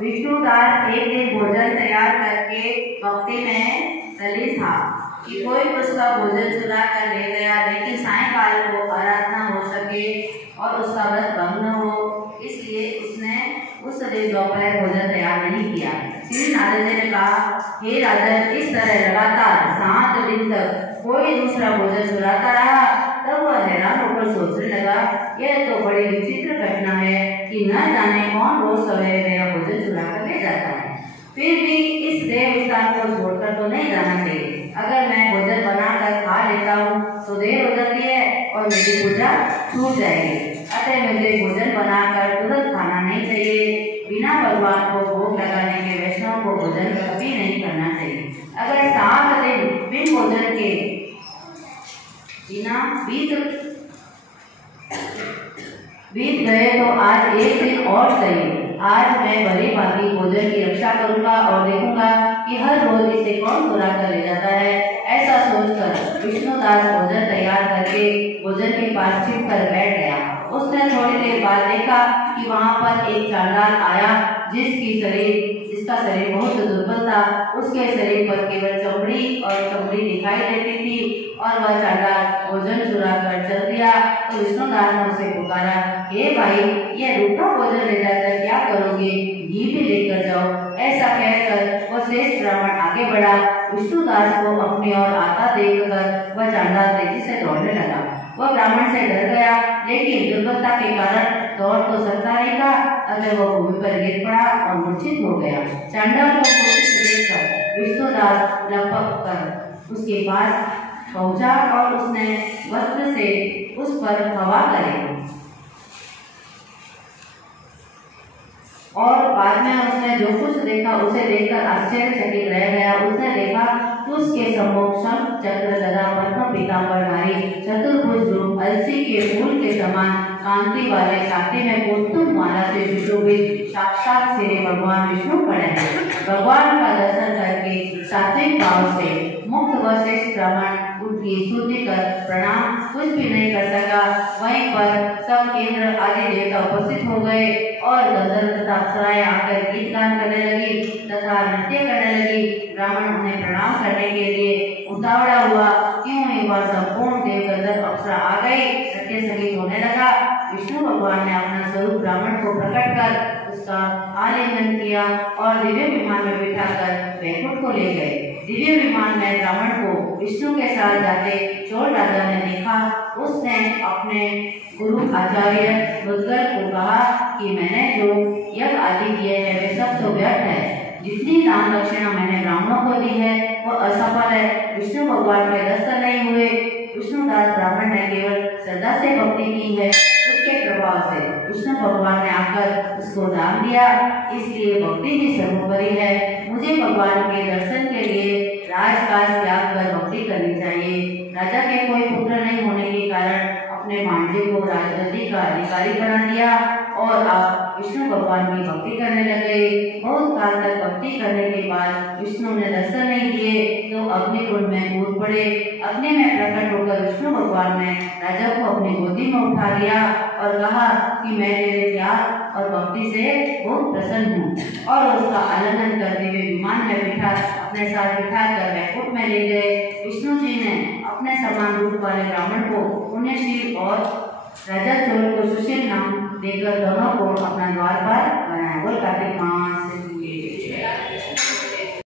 विष्णुदास एक दिन भोजन तैयार करके भक्ति में तल्लीन था कि कोई उसका भोजन चुरा कर ले गया, लेकिन सायंकाल को आराधना हो सके और उसका व्रत भंग न हो, इसलिए उसने उस दिन दोपहर भोजन तैयार नहीं किया। श्री नारद जी ने कहा, हे राजन, इस तरह लगातार 7 दिन तक कोई दूसरा भोजन चुराता रहा। तब वह हैरान होकर सोचने लगा, यह तो बड़ी विचित्र घटना है कि न जाने कौन रोज सवेरे मेरा भोजन चुरा कर ले जाता है। फिर भी इस देव स्थान को छोड़कर तो नहीं जाना चाहिए। अगर मैं भोजन बनाकर खा लेता हूँ तो देर हो जाती है और मेरी पूजा छूट जाएगी। अतः मुझे भोजन बनाकर तुरंत खाना नहीं चाहिए। बिना भगवान को भोग लगाने के वैष्णव को भोजन कभी नहीं करना चाहिए। अगर 7 दिन बिन भोजन के बिना बीत गए तो आज एक दिन और सही। आज मैं भली भांति भोजन की रक्षा करूंगा और देखूंगा कि हर रोज इसे कौन चुरा कर ले जाता है। ऐसा सोचकर विष्णुदास भोजन तैयार करके भोजन के पास छिप कर बैठ गया। उसने थोड़ी देर बाद देखा कि वहां पर एक चांडाल आया जिसका शरीर बहुत दुर्बल था। उसके शरीर पर केवल चमड़ी और चमड़ी दिखाई देती थी और वह चांडाल भोजन चुरा कर चल दिया। तो विष्णुदास ने उसे पुकारा, हे भाई, ये रूखा भोजन ले जाकर क्या करोगे? घी भी लेकर जाओ। ऐसा कहकर वह श्रेष्ठ ब्राह्मण आगे बढ़ा। विष्णुदास को अपनी ओर आता देखकर वह चांडाल तेजी से दौड़ने लगा। वह ब्राह्मण से डर गया, लेकिन दुर्बलता के कारण दौड़ तो सकता नहीं था। अतः वह भूमि पर गिर पड़ा और मूर्छित हो गया। चांडाल को देखकर विष्णुदास लपक कर उसके पास पहुंचा और उसने वस्त्र से उस पर हवा करे और बाद में उसने जो कुछ देखा उसे देखकर आश्चर्यचकित रह गया। उसने देखा कि उसके सम्मुख शंख चक्र गदा पद्म पीतांबरधारी चतुर्भुज रूप अलसी के फूल के समान कांति वाले छाती में कौस्तुभ माला से सुशोभित साक्षात श्री भगवान विष्णु खड़े हैं। भगवान का दर्शन करके सात्विक भाव से मुक्त व श्रेष्ठ ब्राह्मण उनकी स्तुति कर प्रणाम कुछ भी नहीं कर सका। वहीं पर सब इंद्र आदि देवता उपस्थित हो गए और गंधर्व तथा अप्सराएं आकर गीत गान करने लगी तथा नृत्य करने लगी। ब्राह्मण उन्हें प्रणाम करने के लिए उतावड़ा हुआ। क्यों एक बार संपूर्ण देव गंधर्व अप्सरा आ गई। नृत्य संगीत होने लगा। विष्णु भगवान ने अपना स्वरूप ब्राह्मण को प्रकट कर उसका आलिंगन किया और दिव्य विमान में बिठाकर वैकुंठ को ले गए। दिव्य विमान में ब्राह्मण को विष्णु के साथ जाते चोर राजा ने देखा। उसने अपने गुरु आचार्य मुद्गल को कहा कि मैंने जो यज्ञ आदि किए हैं वे सब तो व्यर्थ है। जितनी दान दक्षिणा मैंने ब्राह्मणों को दी है वो असफल है। विष्णु भगवान के दर्शन नहीं हुए। विष्णुदास ब्राह्मण ने केवल श्रद्धा से भक्ति की है। उसके प्रभाव से विष्णु भगवान ने आकर उसको दान दिया। इसलिए भक्ति भी सर्वोपरि है। मुझे भगवान के दर्शन के लिए राजकाज त्याग कर भक्ति करनी चाहिए। राजा के कोई पुत्र नहीं होने के कारण अपने भांजे को राजगद्दी का अधिकारी बना दिया और आप विष्णु भगवान की भक्ति करने लगे। बहुत काल तक भक्ति करने के बाद विष्णु ने दर्शन नहीं दिए तो अग्निकुंड में कूद पड़े। अग्नि में प्रकट होकर विष्णु भगवान ने राजा को अपनी गोदी में उठा लिया और कहा कि मैं तेरे त्याग और भक्ति से बहुत प्रसन्न हूँ और उसका आलिंगन करते हुए विमान में अपने साथ बिठाकर वैकुंठ में ले गए। विष्णु जी ने अपने समान रूप वाले ब्राह्मण को पुण्यशील और राजा चोर को सुशील नाम देकर दोनों को अपना द्वार पर